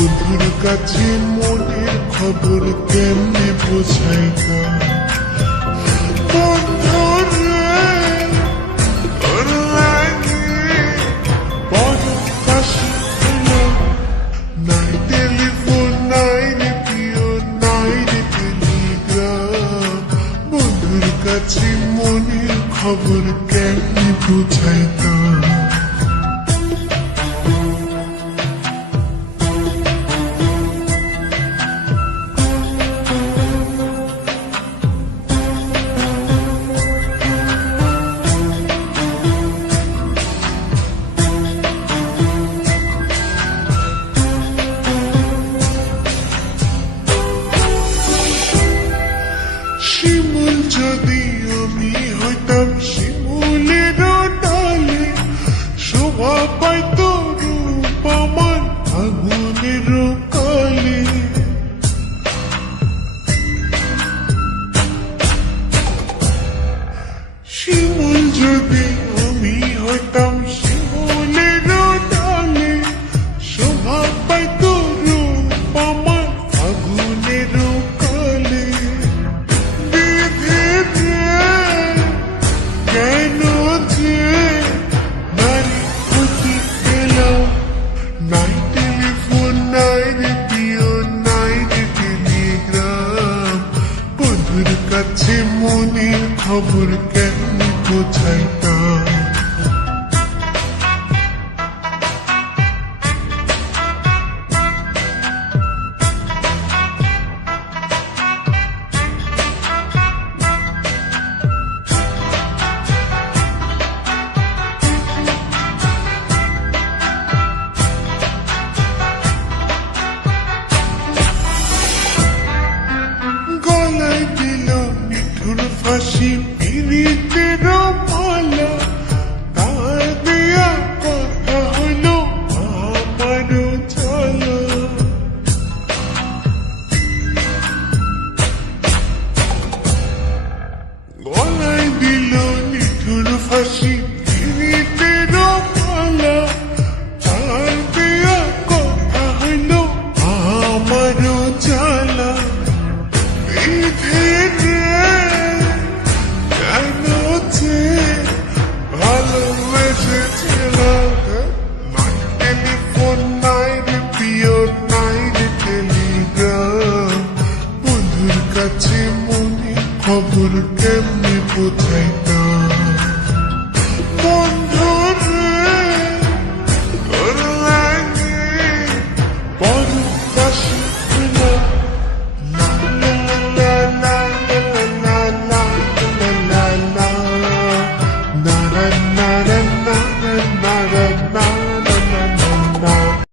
বন্ধুর কাছে মনের খবর কেমনে বোঝাই গো বন্ধুরে তোর লাগে বড় কাশি হলো নাই টেলিফোন নাই রে প্রিয় নাই রে টেলিগ্রাম বন্ধুর কাছে মনের খবর কেমনে বোঝাই গো শিমুল যদি আমি হইতাম শিমুলের ডালে শোভা পাইত রূপ আমার আগুনের কালে শিমুল যদি আমি হইতাম শিমুলের ডালে শোভা পাইত রূপ আমার আগুনের কালে কেন যে নারী ক্ষতি পেলাম নাই টেলিফোন নাই রে প্রিয় নাই রে টেলিগ্রাম বন্ধুর কাছে মনের খবর কেমনে বোঝাই